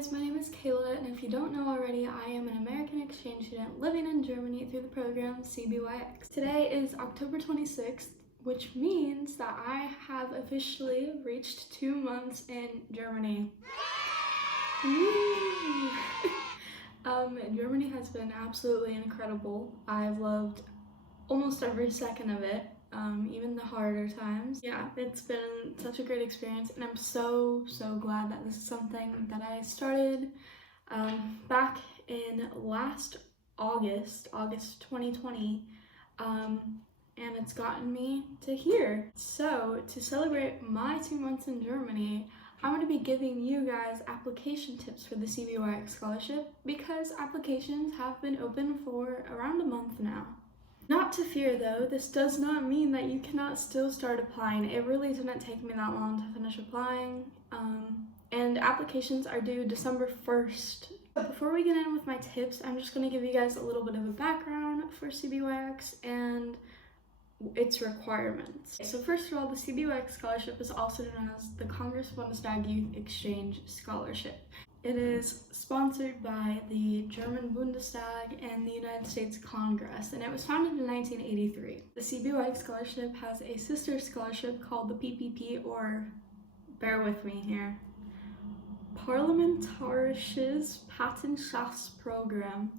guys, my name is Kayla, and if you don't know already, I am an American exchange student living in Germany through the program CBYX. Today is October 26th, which means that I have officially reached 2 months in Germany. Germany has been absolutely incredible. I've loved almost every second of it. Even the harder times. Yeah, it's been such a great experience, and I'm so glad that this is something that I started back in last August 2020, and it's gotten me to here. So to celebrate my 2 months in Germany, I'm going to be giving you guys application tips for the CBYX Scholarship because applications have been open for around a month now. Not to fear though, this does not mean that you cannot still start applying. It really didn't take me that long to finish applying, and applications are due December 1st. But before we get in with my tips, I'm just going to give you guys a little bit of a background for CBYX and its requirements. So first of all, the CBYX Scholarship is also known as the Congress Bundestag Youth Exchange Scholarship. It is sponsored by the German Bundestag and the United States Congress, and it was founded in 1983. The CBYX Scholarship has a sister scholarship called the PPP, or, bear with me here, Parlamentarisches Patenschaftsprogramm,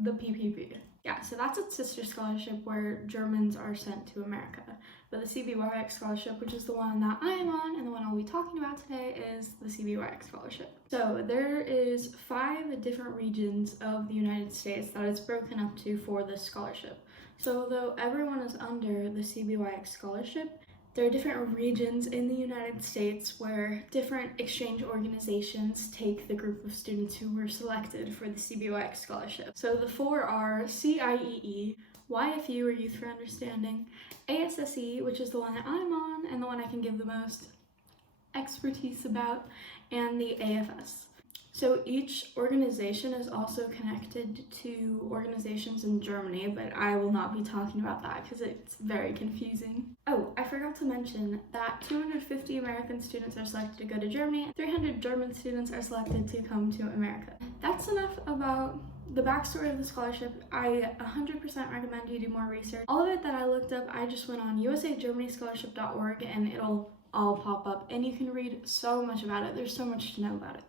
the PPP. Yeah, so that's its sister scholarship where Germans are sent to America. But the CBYX Scholarship, which is the one that I am on and the one I'll be talking about today, is the CBYX Scholarship. So there is 5 different regions of the United States that it's broken up to for this scholarship. So although everyone is under the CBYX Scholarship, there are different regions in the United States where different exchange organizations take the group of students who were selected for the CBYX Scholarship. So the 4 are CIEE, YFU, or Youth for Understanding, ASSE, which is the one that I'm on and the one I can give the most expertise about, and the AFS. So each organization is also connected to organizations in Germany, but I will not be talking about that because it's very confusing. Oh, I forgot to mention that 250 American students are selected to go to Germany, 300 German students are selected to come to America. That's enough about the backstory of the scholarship. I 100% recommend you do more research. All of it that I looked up, I just went on usagermanyscholarship.org and it'll all pop up, and you can read so much about it. There's so much to know about it.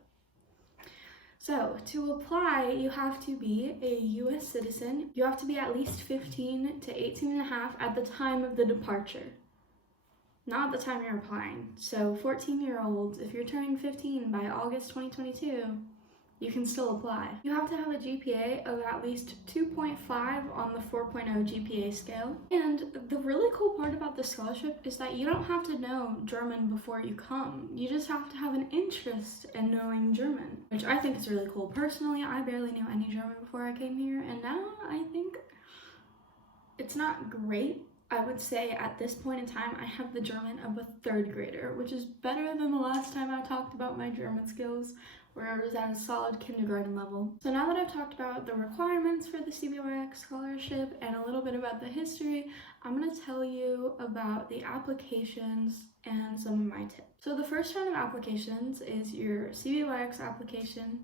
So to apply, you have to be a US citizen. You have to be at least 15 to 18 and a half at the time of the departure, not at the time you're applying. So 14-year-olds, if you're turning 15 by August 2022, you can still apply. You have to have a GPA of at least 2.5 on the 4.0 GPA scale. And the really cool part about this scholarship is that you don't have to know German before you come. You just have to have an interest in knowing German, which I think is really cool. Personally, I barely knew any German before I came here, and now I think it's not great. I would say at this point in time, I have the German of a 3rd grader, which is better than the last time I talked about my German skills, where I was at a solid kindergarten level. So now that I've talked about the requirements for the CBYX Scholarship and a little bit about the history, I'm going to tell you about the applications and some of my tips. So the first round of applications is your CBYX application.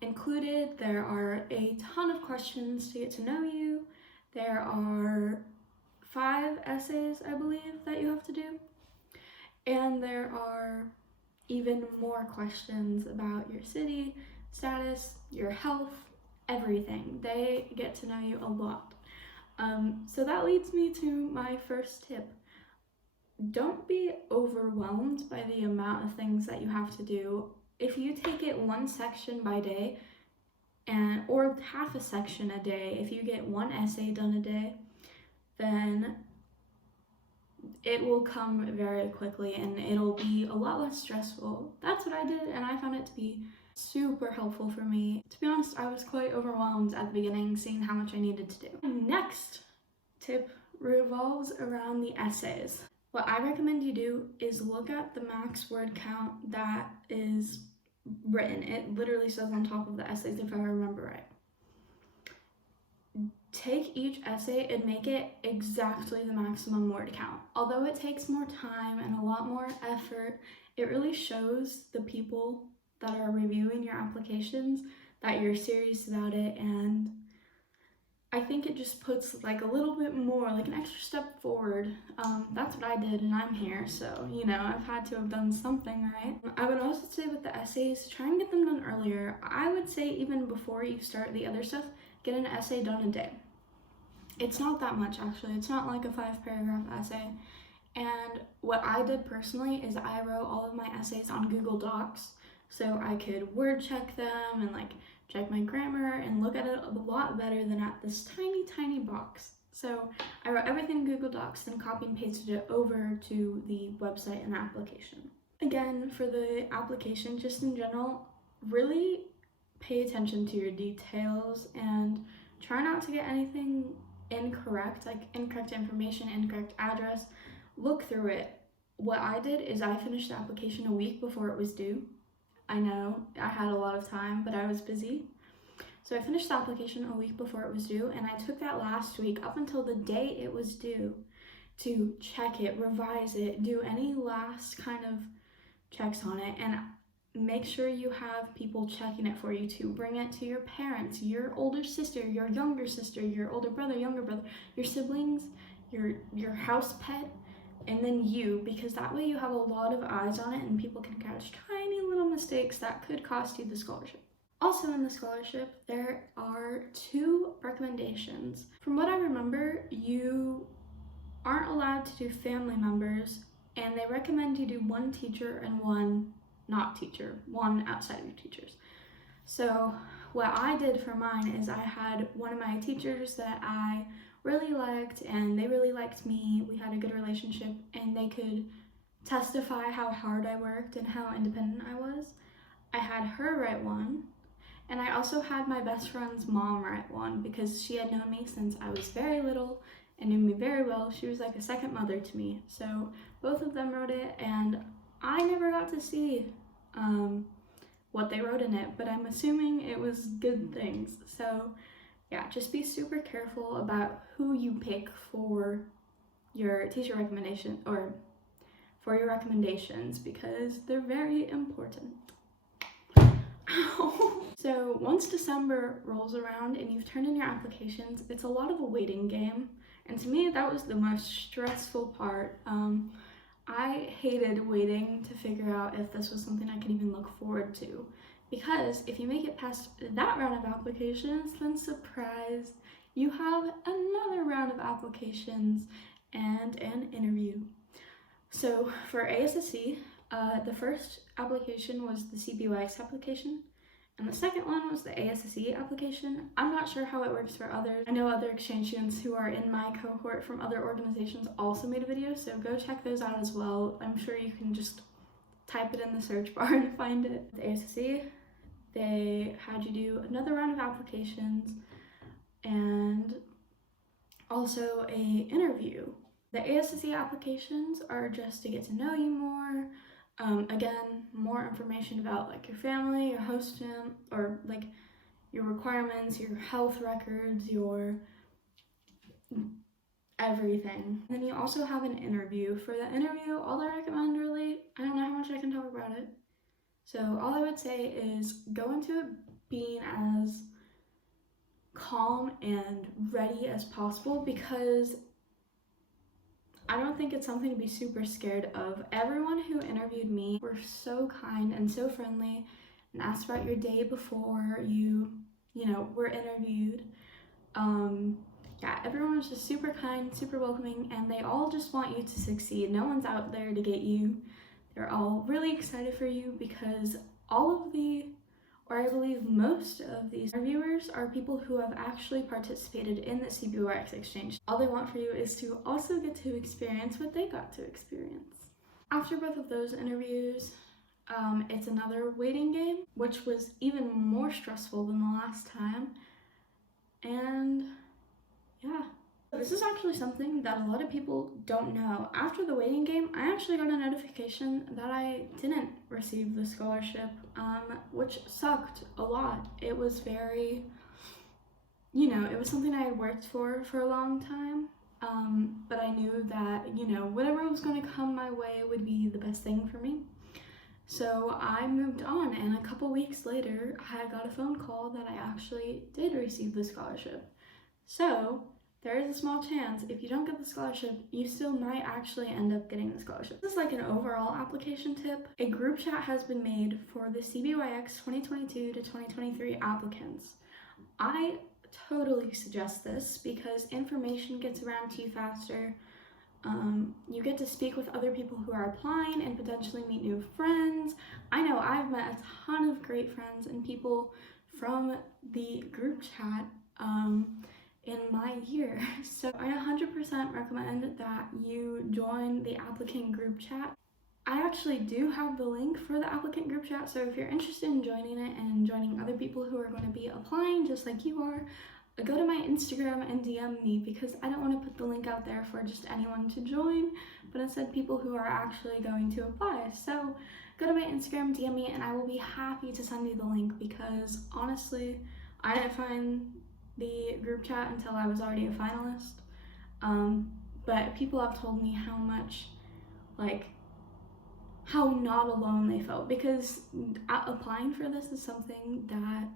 Included, there are a ton of questions to get to know you. There are 5 essays, I believe, that you have to do. And there are even more questions about your city, status, your health, everything. They get to know you a lot. So that leads me to my first tip. Don't be overwhelmed by the amount of things that you have to do. If you take it one section by day, or half a section a day, if you get 1 essay done a day, then it will come very quickly and it'll be a lot less stressful. That's what I did, and I found it to be super helpful for me. To be honest, I was quite overwhelmed at the beginning, seeing how much I needed to do. My next tip revolves around the essays. What I recommend you do is look at the max word count that is written. It literally says on top of the essays, if I remember right. Take each essay and make it exactly the maximum word count. Although it takes more time and a lot more effort, it really shows the people that are reviewing your applications that you're serious about it, and I think it just puts like a little bit more, like an extra step forward. That's what I did, and I'm here, so you know, I've had to have done something, right? I would also say with the essays, try and get them done earlier. I would say even before you start the other stuff, get an essay done a day. It's not that much, actually. It's not like a 5-paragraph essay. And what I did personally is I wrote all of my essays on Google Docs, so I could word check them and like check my grammar and look at it a lot better than at this tiny box. So I wrote everything in Google Docs, then copy and pasted it over to the website and application. Again, for the application, just in general, really pay attention to your details and try not to get anything incorrect, like incorrect information, incorrect address. Look through it. What I did is I finished the application a week before it was due. I know I had a lot of time, but I was busy. So I finished the application a week before it was due, and I took that last week up until the day it was due to check it, revise it, do any last kind of checks on it, and make sure you have people checking it for you too. Bring it to your parents, your older sister, your younger sister, your older brother, younger brother, your siblings, your house pet, and then you, because that way you have a lot of eyes on it and people can catch tiny little mistakes that could cost you the scholarship. Also in the scholarship, there are 2 recommendations. From what I remember, you aren't allowed to do family members, and they recommend you do 1 teacher and 1 not teacher, 1 outside of your teachers. So what I did for mine is I had one of my teachers that I really liked, and they really liked me. We had a good relationship, and they could testify how hard I worked and how independent I was. I had her write one, and I also had my best friend's mom write one because she had known me since I was very little and knew me very well. She was like a second mother to me. So both of them wrote it, and I never got to see what they wrote in it, but I'm assuming it was good things. So yeah, just be super careful about who you pick for your teacher recommendation or for your recommendations because they're very important. So once December rolls around and you've turned in your applications, it's a lot of a waiting game. And to me, that was the most stressful part. I hated waiting to figure out if this was something I could even look forward to. Because if you make it past that round of applications, then surprise, you have another round of applications and an interview. So for ASSC, the first application was the CBYX application, and the second one was the ASSC application. I'm not sure how it works for others. I know other exchange students who are in my cohort from other organizations also made a video, so go check those out as well. I'm sure you can just type it in the search bar and find it. The ASSC, they had you do another round of applications and also a interview. The ASSC applications are just to get to know you more. Again, more information about like your family, your host fam, or like your requirements, your health records, your everything. And then you also have an interview. For the interview, all I recommend really, I don't know how much I can talk about it. So all I would say is go into it being as calm and ready as possible because I don't think it's something to be super scared of. Everyone who interviewed me were so kind and so friendly and asked about your day before you were interviewed. Yeah, everyone was just super kind, super welcoming, and they all just want you to succeed. No one's out there to get you. They're all really excited for you because I believe most of these interviewers are people who have actually participated in the CBYX exchange. All they want for you is to also get to experience what they got to experience. After both of those interviews, it's another waiting game, which was even more stressful than the last time. And yeah, this is actually something that a lot of people don't know. After the waiting game, I actually got a notification that I didn't receive the scholarship, which sucked a lot. It was very, it was something I had worked for a long time, but I knew that, whatever was going to come my way would be the best thing for me. So I moved on, and a couple weeks later, I got a phone call that I actually did receive the scholarship. So there is a small chance if you don't get the scholarship, you still might actually end up getting the scholarship. This is like an overall application tip. A group chat has been made for the CBYX 2022 to 2023 applicants. I totally suggest this because information gets around to you faster. You get to speak with other people who are applying and potentially meet new friends. I know I've met a ton of great friends and people from the group chat in my year. So I 100% recommend that you join the applicant group chat. I actually do have the link for the applicant group chat, so if you're interested in joining it and joining other people who are going to be applying just like you are, go to my Instagram and DM me, because I don't want to put the link out there for just anyone to join, but instead people who are actually going to apply. So go to my Instagram, DM me, and I will be happy to send you the link, because honestly, I didn't find the group chat until I was already a finalist. But people have told me how much, how not alone they felt, because applying for this is something that,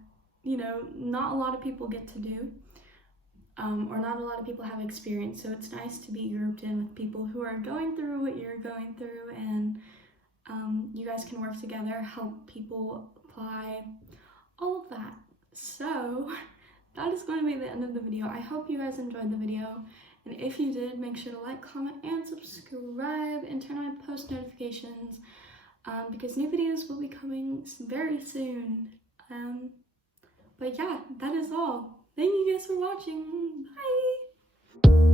not a lot of people get to do, or not a lot of people have experience. So it's nice to be grouped in with people who are going through what you're going through, and you guys can work together, help people apply, all of that. So that is going to be the end of the video. I hope you guys enjoyed the video, and if you did, make sure to like, comment, and subscribe, and turn on post notifications, because new videos will be coming very soon. But yeah, that is all. Thank you guys for watching. Bye!